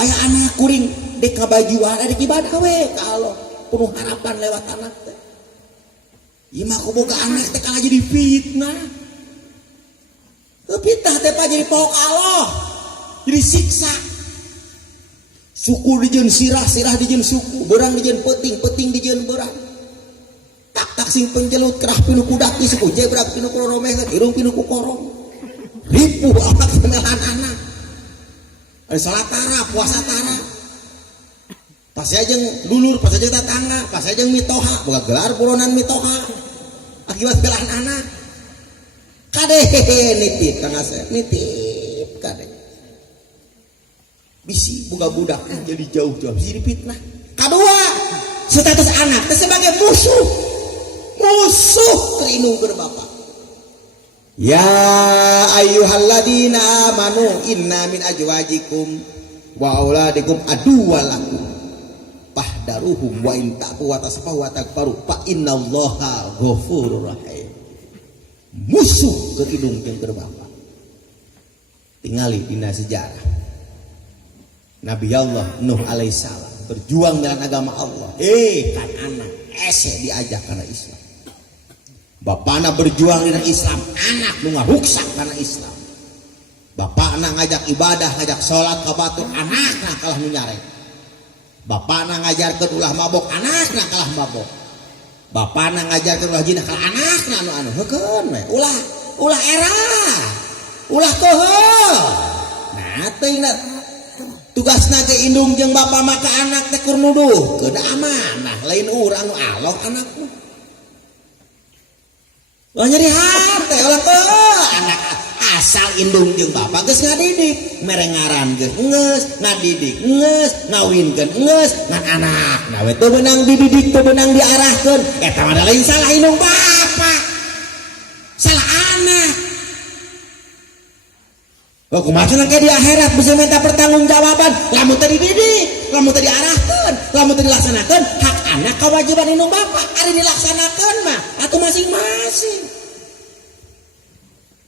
aya anak kuring dek kabajuan dek ibadah we ka Allah penuh harapan lewat anak teh. Ieu mah boga anak teh kalah jadi fitnah. Fitnah teh pa jadi pokok Allah. Jadi siksa. Suku dijieun sirah, sirah dijieun suku, beurang dijieun peuting, peuting dijieun beurang. Tak sing penjelut kerah pinu kudak di suku, jebrak pinu koromeh, irung pinu ku korong. Ripuh amat kenalan anak. Ada salat tara, puasa tara. Pas aja dulur, pas aja tetangga, pas aja mitoha, boga gelar buronan mitoha. Akibat belahan anak. Kade nitip kang Asep, nitip kade. Bisi boga budak jadi jauh-jauh bisa dipitnah. Kedua, status anak sebagai musuh. Musuh keindung bapak. Ya ayyuhalladzina amanu inna min azwajikum wa auladikum aduwwalakum fahdaruhum wa in ta'fu wa tasfahu wa takbaru fa innallaha ghafurur rahim. Musuh keindung jeung bapak. Tingali dina sejarah Nabi Allah Nuh alaihissalam berjuang dengan agama Allah. Kan anak ese diajak karena Islam. Bapakna berjuang dengan Islam, anak nu ngaruksak karena Islam. Bapakna ngajak ibadah, ngajak sholat ka batur, anakna kalah nu nyarek. Bapakna ngajarkeun ulah mabok, anakna kalah mabok. Bapakna ngajarkeun ulah jinah kalah anakna anu heukeun we. Ulah era. Ulah keuheul. Nah, teuingna tugasna ge indung jeung bapa maka anak teh kur nuduh keun amanah lain urang nu Allah anakna. Wah nyeri hate ulah teu anak asal indung jeung bapa geus ngadidik merengaran geus geus ngadidik geus ngawinkeun geus ngan anakna we teu beunang dididik teu beunang diarahkeun eta mah lain salah indung bapa salah anak. Oh, kumaha ke di akhirat bisa minta pertanggungjawaban. Lamun teu dididik, lamun teu diarahkeun, lamun teu dilaksanakeun, hak anak kewajiban indung bapak ari dilaksanakeun mah atuh masing-masing.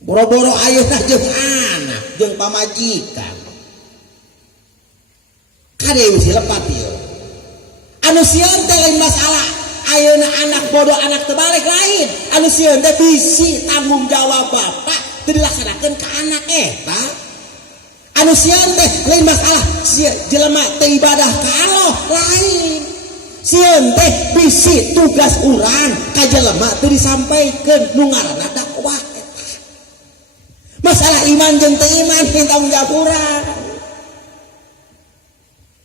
Boro-boro ayeuna jeung anak, jeung pamajikan. Kade wis lepat ieu. Anu sieun teh lain masalah. Ayeuna anak bodoh anak teu balik lain. Anu sieun teh bisi tanggung jawab bapak dilaksanakan ke anak eta anu sieun teh lain masalah jelema teh ibadah ka Allah lain sieun teh bisi tugas urang ka jelema teu disampaikeun nu ngaranna dakwah eta masalah iman jeung teu iman tanggung jawab urang.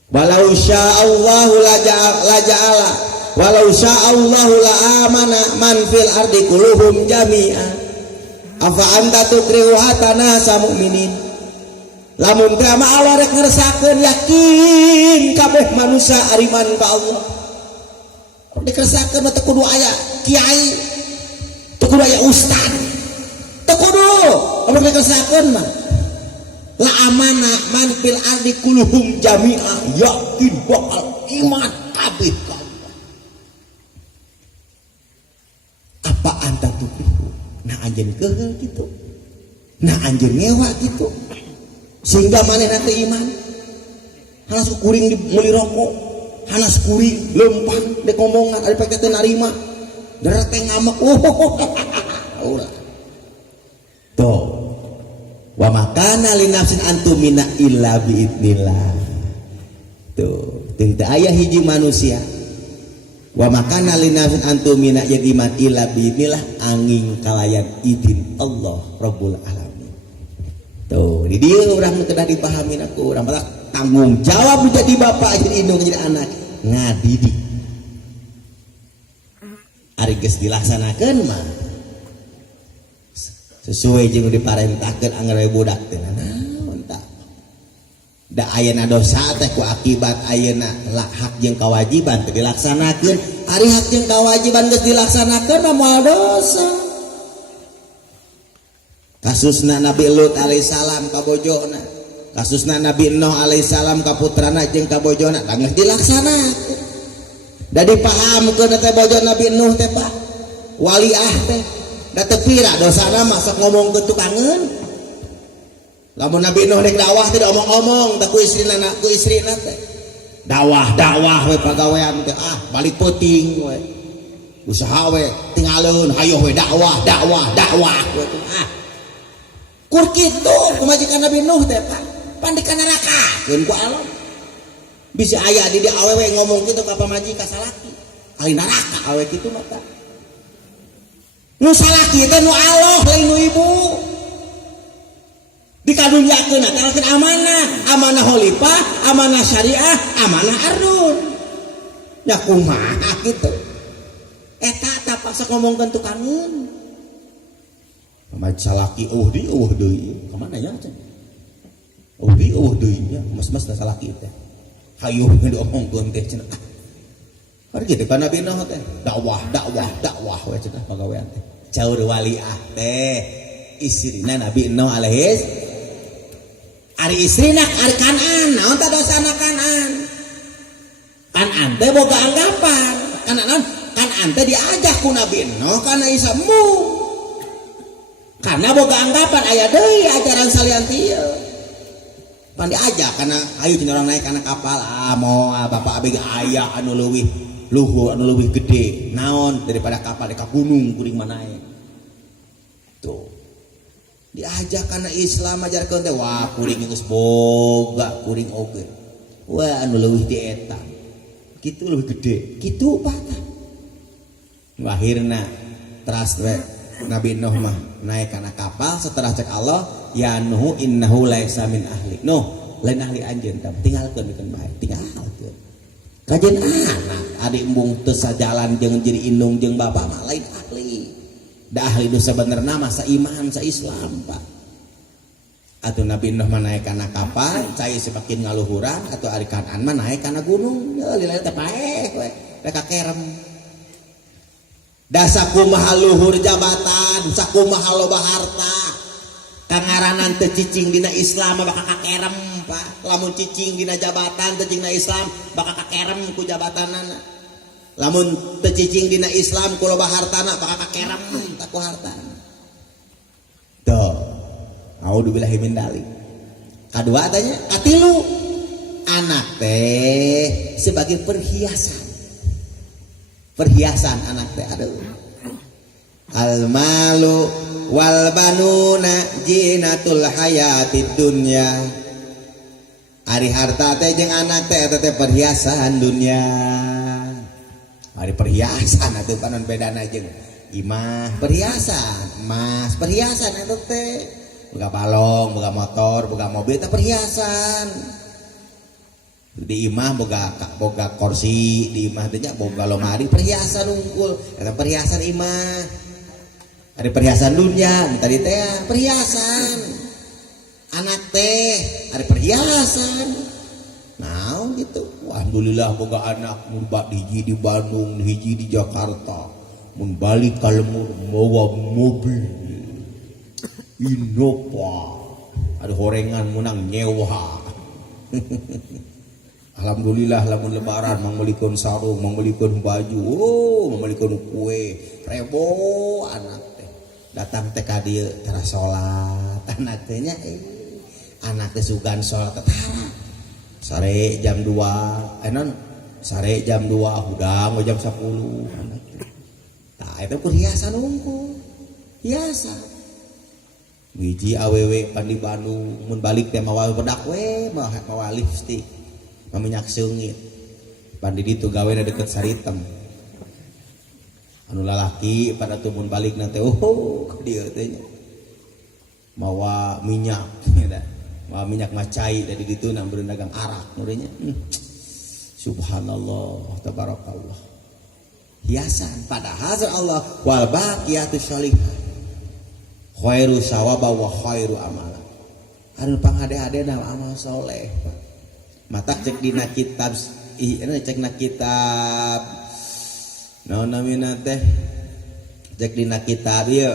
Walau sya'allahu la ja'ala walau sya'allahu la amana man fil ardi kulluhum jami'an afa anta tukrihu hatana sa mukminin. Lamun teh mah Allah rek ngeresakeun yakin kabeh manusia ariman ka Allah. Dikeresakeun teh kudu aya kiai, teu kudu aya ustad. Teu kudu, lamun dikeresakeun mah la amana man fil ardi kulluhum jami'ah yakin bakal iman kabeh ka Allah. Apa anta tukrihu nah anjeun keheul gitu, nah anjeun ngewa gitu, sehingga manehna teu iman. Hanas kuring meuli rokok, hanas kuring lempang dek ngomongan ari pake teu narima, deret teh ngamek. Ulah. Tuh. Wa makana li nafsin antumina illa bi idznillah. Tuh, teu aya hiji manusia wa makana linafsin antumina yang iman ila biidznillah angin kalayan izin Allah Rabbul Alamin. Tuh di dia orang kedah dipahami aku orang malah tanggung jawab menjadi bapak jadi indung jadi anak ngadidik ari geus dilaksanakeun mah sesuai jeung diparentahkeun anggar budak teh naon tah da ayeuna dosa teh ku akibat ayeuna hak jeung kewajiban teu dilaksanakeun. Ari hak jeung kewajiban geus dilaksanakeun mah moal dosa. Kasusna Nabi Lut alaihissalam ka bojona, kasusna Nabi Nuh alaihissalam ka putrana jeung ka bojona geus dilaksanakeun. Da dipahamkeun teh bojo Nabi Nuh teh Pak waliah teh da teu pira dosana mah sok ngomong ke tukangeun. Lamun Nabi Nuh rek dakwah teh omong-omong teh ku istrina teh. Dakwah we pagawean teh balik peuting we. Usaha we tinggalin hayo we dakwah we kur kitu kumajikan Nabi Nuh teh pan di neraka keun ku alam bisa aya di awewe ngomong kitu ka pamajikan salaki ali neraka awe kitu mata nu salaki teh nu Allah lain nu ibu dikadunyakeun teh amanah khalifah amanah syariah amanah ardun nya kumaha kitu eta tapaksa ngomongkeun tukangeun pamaj salaki deui kemana ya cenah deui nya mas-mas da salaki teh hayuh diomongkeun teh cenah ari kitu kan Nabi Nuh teh dakwah we cenah pagawean teh caur waliah teh istrina Nabi Nuh alaihis ari istrina ari Kanan naon teh dosana Kanan teh boga anggapan Kanan teh diajak ku Nabi Nuh kana isamu karena boga anggapan aya deui ajaran salian ieu pan diajak kana ayo cenah urang naik kana kapal moal bapak abg aya anu leuwih luhur anu leuwih gede naon daripada kapal di ka gunung kuring manae tuh diajak kana Islam ajarkeun teh wah kuring geus boga kuring oge wah anu leuwih ti eta kitu leuwih gede kitu patah akhirna teras Nabi Nuh mah naik kana kapal setelah cek Allah ya Nuh innahu laisa min ahli Nuh lain ahli anjeun tah tinggalkeun dikeun bae tinggalkeun kajen anak adik embung teu sajalan jeung jadi indung jeung bapa mah lain ahli da ahli nu sabenerna mah saiman sa Islam Pak atuh Nabi Nuh mah naik kana kapal cai semakin ngaluhuran atuh ari Kanan mah naik kana gunung lila teh paeh we rek kakerem da sakumaha luhur jabatan sakumaha loba harta kangaranan teu cicing dina Islam bakal kakerem Pak lamun cicing dina jabatan teu cicing dina Islam bakal kakerem ku jabatanana lamun teu cicing dina Islam ku loba hartana bakal kakerem tak ku hartana tuh auzubillahi min dzalik kadua tanya katilu anak teh sebagai perhiasan anak teh aduh al malu wal banuna jinatul hayatid dunya ari harta teh jeung anak teh eta teh perhiasan dunya ari perhiasan atuh panon bedana jeung imah perhiasan emas perhiasan eta teh boga balong boga motor boga mobil teh perhiasan di imah boga kursi di imah teh boga lomari perhiasan unggul eta perhiasan imah ada perhiasan dunia tadi teh perhiasan anak teh ada perhiasan naon gitu alhamdulillah boga anak mun hiji di Bandung hiji di Jakarta mun balik ka lemur mawa mobil Innova ada horengan menang nyewa alhamdulillah lamun lebaran mangbelikeun sarung mangbelikeun baju mangbelikeun kue rebo anak teh datang teh ka dieu tara salat anak teh nya anak teh sugan salat tetara sare jam 2 non sare jam 2 hudang jam 10 anak teh tah eta perhiasan unggul hiasan hiji awewe pan di Bandung mun balik teh mawa bedak we mawa lipstik minyak seungit pan di ditu gawena deket Saritem anu lalaki pada tumun balik nanti dia teh mawa minyak mawa minyak macai dari ditu nang dagang arak murenya subhanallah tabarakallah hiasan padahal Allah wal baqiyatus sholihah khairu sawaba wa khairu amala anu panghade-hadena amal soleh mata cek dina kitab cek na kitab naon namina teh cek dina kitab ieu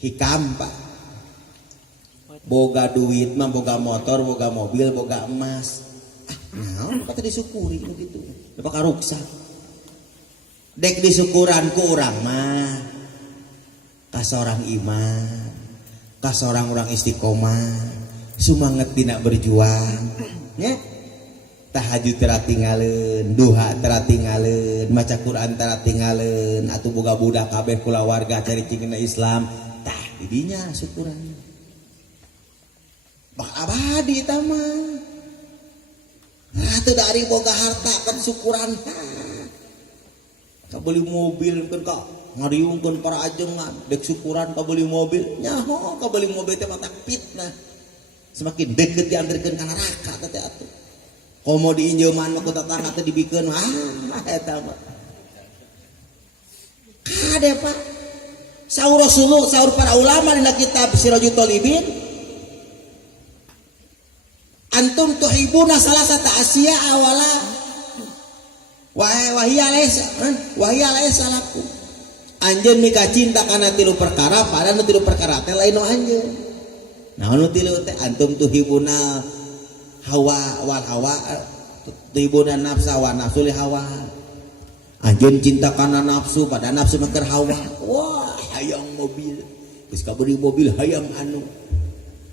hikam Pak boga duit mah boga motor boga mobil boga emas naon pati disyukuri begitu bakal ruksak dek disukuran ku urang mah ka seorang iman ka seorang-orang istiqomah sumanget dina berjuang nya tahajud tara tinggalin, duha tara tinggalin, maca Quran tara tinggalin, atuh boga budak kabeh kulawarga cari cingina Islam tah didinya syukuran bakal abadi eta mah atuh dari boga harta kan syukuran kabeli mobil kan ka ngariungkeun para ajengan dek syukuran kabeli mobil nyaho kabeli mobil teh mah fitnah semakin deket diantarkeun ka neraka teh atuh komo diinjeuman mah ku tetangga teh dibikeun eta mah kade Pak saur Rasulullah saur para ulama dina kitab Sirajul Talibin antum tuhibuna salasata asya awala wahia laysa lakum anjeun mika cinta kana tilu perkara padahal nu tilu perkara teh lain nu anjeun naon nu tilu teh antum tuhibuna hawa wal hawa tuhibuna nafsa wa nafsu li hawa anjeun cinta kana nafsu pada nafsu mah keur hawa wah hayang mobil geus kabeuring mobil hayang anu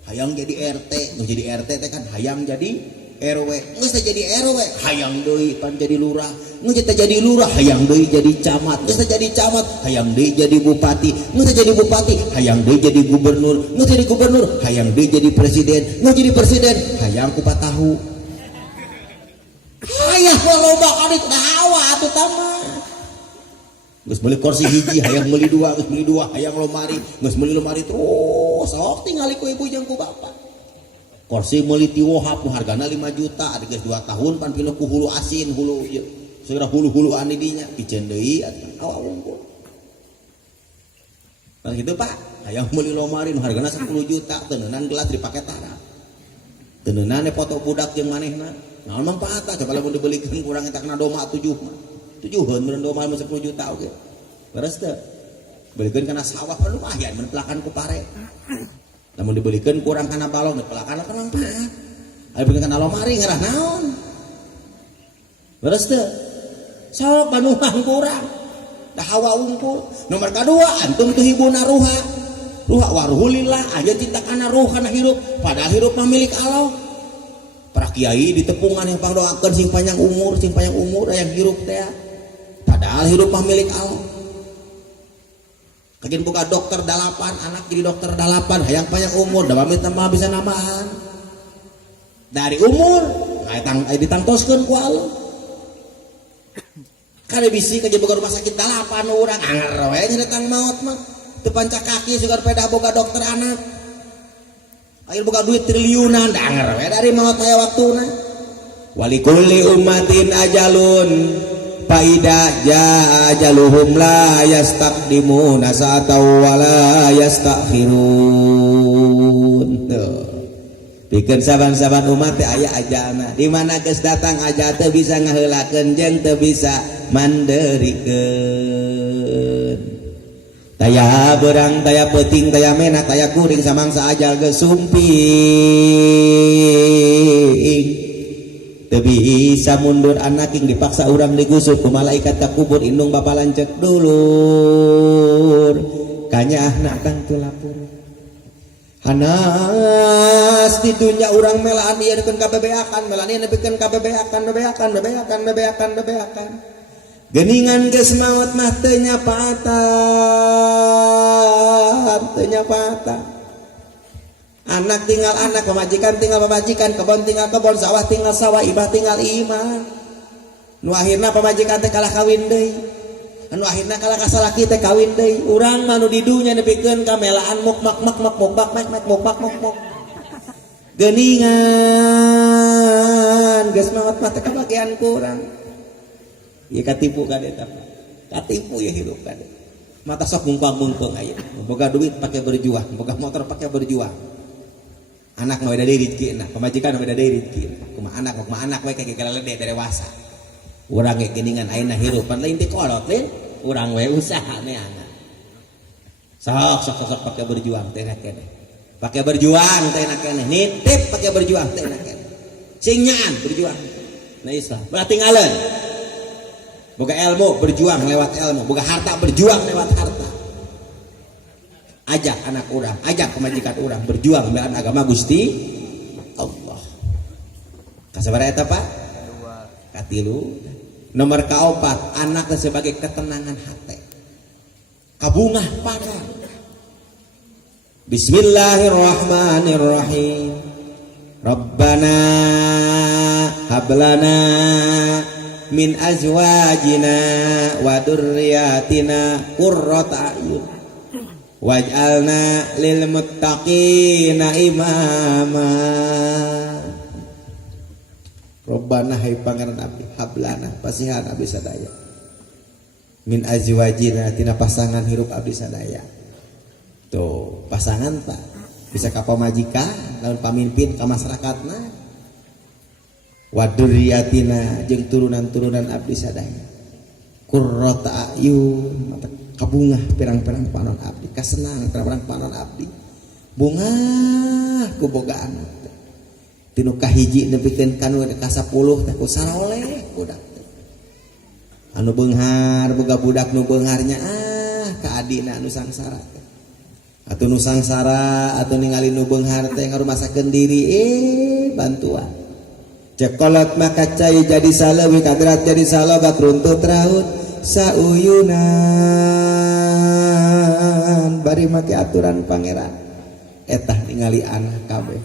hayang jadi RT nu jadi RT teh kan hayang jadi RW geus teh jadi RW hayang deui pan jadi lurah geus teh jadi lurah hayang deui jadi camat geus teh jadi camat hayang deui jadi bupati geus teh jadi bupati hayang deui jadi gubernur geus jadi gubernur hayang deui jadi presiden geus jadi presiden hayang kupat tahu hayang loba kali hawa atuh tama geus meuli kursi hiji hayang meuli dua geus meuli dua hayang lomari geus meuli lomari terus sok tingali ku ibu jeung ku bapak kursi meuli ti wohap nu hargana 5 juta ada geus 2 tahun pan pinuh ku hulu asin hulu ieu segera hulu-hulu anu dinya piceun deui atuh awa wungkul nah kitu Pak hayang meuli lomari nu hargana 10 juta teuneunnan gelas dipake tara teuneunnan foto budak jeung manehna naon manfaatna coba lamun dibelikeun kurang eta kana doma 7 mah 7heun meureun doma 10 juta oge beres teu belikeun kana sawah anu lumayan mun pelakan ku pare namun dibelikan kurang kana balong pelakan apa manfaat aya belikan kana lomari ngarah naon beres teu sok banuhan kurang dah hawa unggul nomor kadua antum tuhibuna ruha waruhulillah aja cinta kana ruh kana hirup padahal hirup mah milik Allah para kiai di tepungan yang pangdoakeun sing panjang umur yang hirup teh padahal hirup mah milik Allah kajian buka dokter 8 anak jadi dokter 8 hayang panjang umur da pamit mah bisa nambahan dari umur aya ditangtoskeun ku Allah kade bisi kajian buka rumah sakit 8 urang anger we nya datang maot mah teu panca kaki sugar pedah boga dokter anak akhir boga duit triliunan da anger we dari maot mah waktuna walikulli ummatin ajalun faida jaa ajaluhum la yastaqdimuna sa'atan wa la yastakhirun pikeun saban-saban umat teh aya ajalna di mana geus datang ajal teu bisa ngaheulakeun jeung teu bisa manderikeun taya beurang taya peuting taya menak taya kuring samangsa ajal geus sumping teu bisa mundur anaking dipaksa urang digusur ku malaikat ka kubur indung bapa lancek dulur kanyahna kang teu lapur hanas di dunya urang melaan ieu dikeun kabebeakan melaan ieu nepikeun kabebeakan bebeakan geuningan geus maot mah teu nyapaatan anak tinggal anak, pemajikan tinggal pemajikan, kebon tinggal kebon, sawah tinggal sawah, imah tinggal imah. Nu akhirna pemajikan teh kalah kawin deui. Anu akhirna kalah kasalaki teh kawin deui. Urang mah nu di dunya nepikeun kamelaan muk. Geuningan geus maot mah teh kabagian ku urang. Ieu katipu kade tah. Katipu ya hirup kade. Mata sok mungpang-mungpang aya. Boga duit pakai berjuang, boga motor pakai berjuang. Anak mah beda deui rezekina, pamajikan mah beda deui rezekina. Kumaha anak we kayak galede dari dewasa. Urang ge geuningan ayeuna hirup pan lain teh kolot lain, urang we usaha ne anak. Sok pakai berjuang teh kene. Pakai berjuang teh kene. Nitip pakai berjuang teh kene. Sing nyaan berjuang. Na Islam. Berarti ngaleun. Boga ilmu berjuang lewat ilmu, boga harta berjuang lewat harta. ajak anak urang, ajak pemajikan urang berjuang belaan agama Gusti Allah. Kasabaraha eta Pak? Katilu. Nomor kaopat, anak sebagai ketenangan hati. Kabungah pada. Bismillahirrahmanirrahim. Rabbana hablana min azwajina wa dzurriyyatina qurrata a'yun waj'alna lil muttaqina imama. Rabbana hai pangeran abdi hablana pasihan abdi sadaya min azwajina tina pasangan hirup abdi sadaya. Tuh pasangan Pak bisa ka pamajikan lawan pamimpin ka masyarakatna wa dzurriyyatina jeung turunan-turunan abdi sadaya qurrata a'yun mata kabungah pirang-pirang panon abdi kasenang pirang-pirang panon abdi bungah ku boga anak tinu kahiji nepikeun kanu ka 10 teh ku saroleh budak anu beunghar boga budak nu beungharnya ka adina anu sangsara atuh nu sangsara atuh ningali nu beunghar teh ngarumasakeun diri bantuan cekolot maka cai jadi saleuwi kadrat jadi salogat runtut raut sauyunan bari make aturan pangeran etah ningali anak kabeh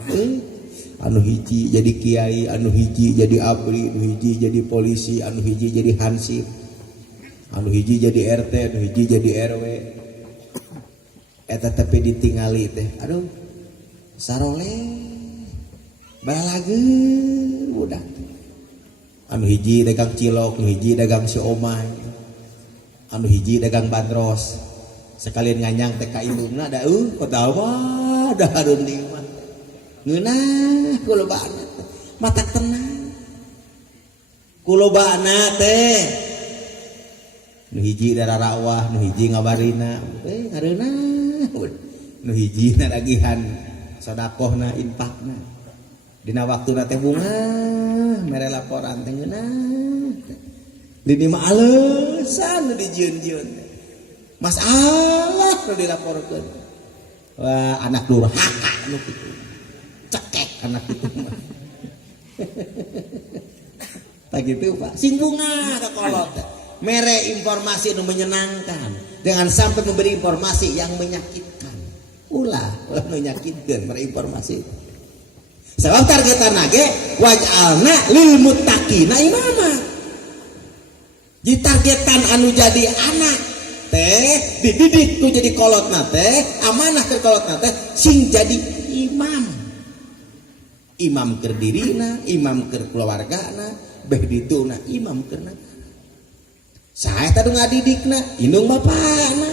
anu hiji jadi kiai, anu hiji jadi abri, anu hiji jadi polisi, anu hiji jadi hansip, anu hiji jadi RT, anu hiji jadi RW. Eta tapi ditingali teh, aduh, saroleh, balageun budak. Anu hiji dagang cilok, anu hiji dagang siomay, anu hiji dagang bandros. Sekalian nganyang teh ka indungna da kota mah da hareun dieu mah. Ngeunah kulobana mata tenang kulobana teh nu hiji dararawah nu hiji ngabarina ngareunah nu hiji naragihan sedekahna infakna dina waktuna teh bunga mere laporan teh ngeunah lini mah alesan nu dijieun-jieun masalah nu dilaporkeun wah anak durhaka nu kitu cekek anak itu mah tak gitu Pak sing bunga ke kolot mere informasi yang menyenangkan jangan sampai memberi informasi yang menyakitkan ulah menyakitkan memberi informasi sebab targetan ge waj'alna lil muttaqina imama di targetan anu jadi anak teh dididik tu jadi kolotna teh amanah ke kolotna teh sing jadi imam imam keur dirina, imam keur keluargana, beh dituna imam keur negara. Saha eta nu ngadidikna? Indung bapana.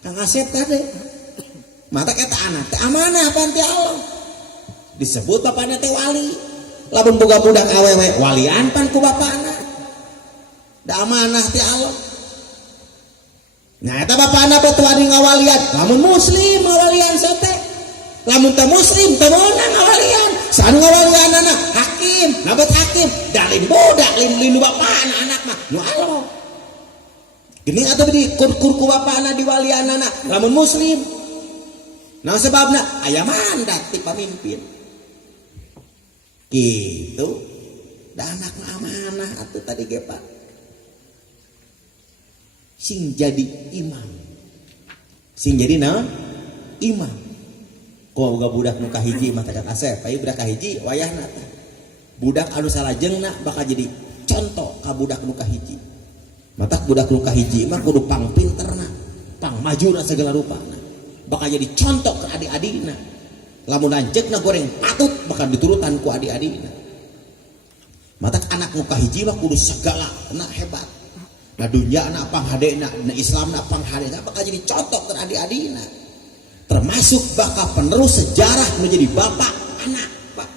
Kang Asep tadi. Mata eta anak teh amanah panti Allah. Disebut bapana teh wali. Lamun boga budak awewe walian pan ku bapana. Da amanah ti Allah. Nah eta bapana teh wali ngawalian, lamun muslim ngawalian teh. Lamun teu muslim teu meunang ngawalian sanu ngawalianana hakim nabat hakim dalin budak lin bapana anak mah nu Allah geuning atuh di kur bapana diwalianana lamun muslim nah sebabna aya mandat ti pamimpin kitu da anak mah amanah atuh tadi ge Pak sing jadi imam sing jadi naon imam kau boga budak nu kahiji mah teh Asep, aya budak kahiji wayahna teh. Budak anu salajengna bakal jadi contoh ka budak nu kahiji. Matak budak nu kahiji mah kudu pang pinterna, pang majuna segala rupana. Bakal jadi contoh ke adik-adikna. Lamun lanceukna goreng patut bakal diturutan ku adik-adikna. Matak anak nu kahiji mah kudu segala na hebat. Na dunya na pang hadena, na Islam na pang hadena bakal jadi contoh ke adik-adikna. Termasuk bakal penerus sejarah menjadi bapak anak Pak.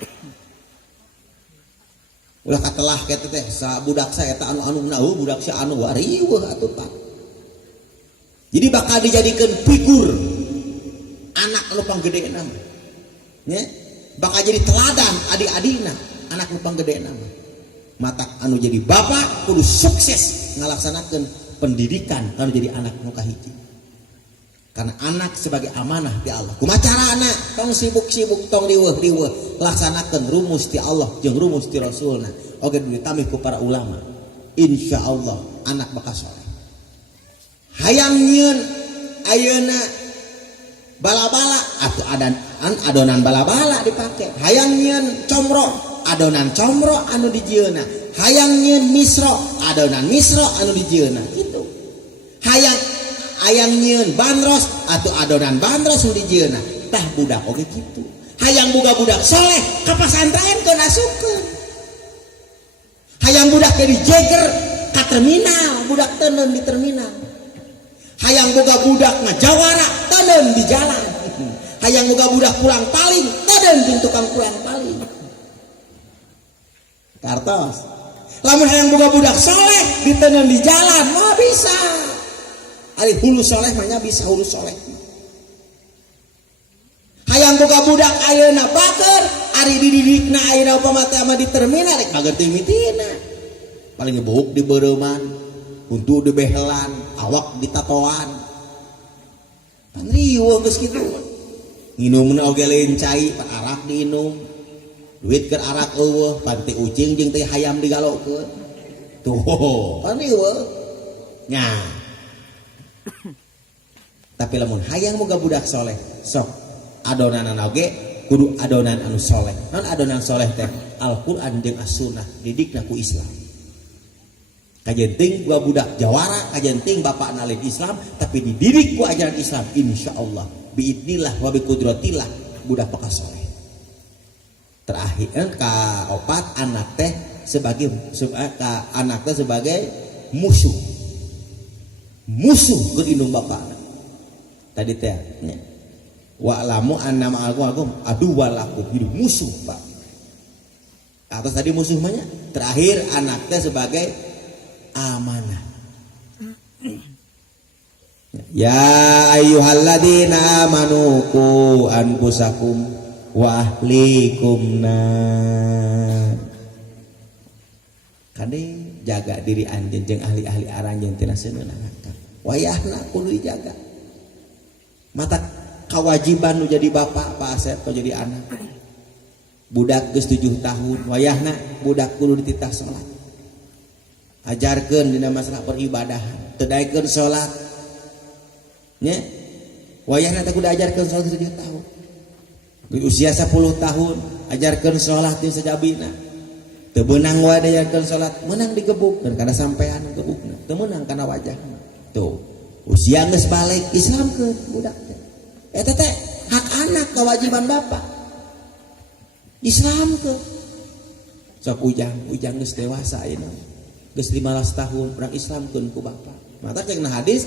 Ulah katelah kitu teh sa budak saya eta anu nahu budak si anu wariweuh atuh Pak. Jadi bakal dijadikan figur anak anu panggedena mah. Nya bakal jadi teladan adik-adikna anak anu panggedena mah. Matak anu jadi bapak kudu sukses ngalaksanakeun pendidikan anu jadi anak nu kahiji. Karena anak sebagai amanah di Allah. Kumaha carana? Tong sibuk-sibuk tong riweuh-riweuh laksanakeun rumus ti Allah jeung rumus ti Rasulna. Oge ditamih ku para ulama. Insyaallah anak bakal soleh. Hayang nyieun ayeuna bala-bala atuh adonan bala-bala dipake. Hayang nyieun comro, adonan comro anu dijieuna. Hayang nyieun misro, adonan misro anu dijieuna. Gitu. Hayang nyieun bandros atau adonan bandros anu dijieuna. Tah budak oge kitu. Hayang boga budak soleh ka pasantren keun asukeun. Hayang budak jadi jeger ka terminal, budak teuneun di terminal. Hayang boga budak ngajawara teuneun di jalan. Hayang boga budak pulang paling teuneun di tukang pulang paling. Kartos. Lamun hayang boga budak soleh diteuneun di jalan, mah bisa. Ari hulu soleh mah bisa hulu soleh. Hayang boga budak ayeuna baker, ari dididikna ayeuna upama teh mah di terminal rek bager teu mitina. Paling ngebuuk di beureman, untu di behelan, awak di tatoan. Pan riweuh geus kitu. Nginumna oge lain cai, pan arak diinum. Duit keur arak eueuh, pan teh ucing jeung teh hayam digalokeun. Tuh, pan riweuh. Nya. Tapi lamun hayang boga budak soleh, sok adonan oge kudu adonan anu soleh. Non adonan soleh teh Al-Qur'an jeung As-Sunnah didikna ku Islam. Kajenting gua budak jawara, kajenting bapak nalin Islam, tapi dididik ku ajaran Islam. Insyaallah biidnillah wa biqudratillah budak bakal soleh. Terakhir ka opat anak teh sebagai anak teh sebagai musuh ke indung bapakna. Tadi teh wa lamu annama alqum adu walakum hidup musuh Pak. Atas tadi musuh mah terakhir anak teh sebagai amanah. Ya ayyuhalladzina amanu qu anfusakum wa ahlikum nar. Kade jaga diri anjeun jeung ahli-ahli aranjeun tina seuneunakan. Wayahna kudu dijaga. Mata kewajiban nu jadi bapak Pak Asep nu jadi anak. Budak geus 7 tahun, wayahna budak kudu dititah salat. Ajarkeun dina masalah peribadahan, teu daekeun salat. Nya. Wayahna teh kudu ajarkeun salat 7 tahun. Di usia 10 tahun ajarkeun salat jeung sajabina. Teu beunang wae diajarkeun salat, meunang digebuk dan kada sampean gebukna. Teu meunang kana wajahna. Tuh, usia geus balik Islamkeun budak teh. Eta teh hak anak kewajiban bapak. Islamkeun. Sok ujang geus dewasa ayeuna. Geus 15 tahun urang Islamkeun ku bapak. Mata cek na hadis